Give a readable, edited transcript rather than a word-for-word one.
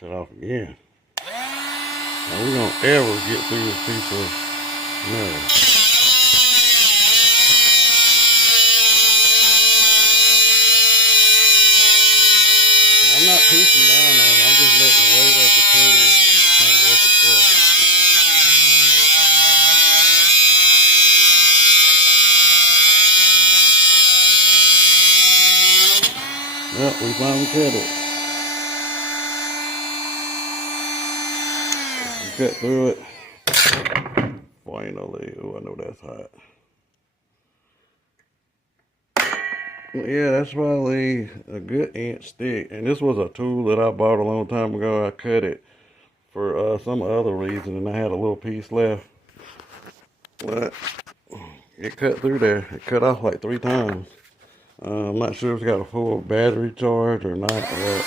Cut off again. Now we don't ever get through this piece of metal. I'm not pushing down on it. I'm just letting the weight of the tool kind of work itself. Well, we finally cut it. We cut through it. Finally. Oh, I know that's hot. Yeah, that's probably a good inch thick. And this was a tool that I bought a long time ago. I cut it for some other reason, and I had a little piece left. But it cut through there. It cut off like 3 times. I'm not sure if it's got a full battery charge or not. But,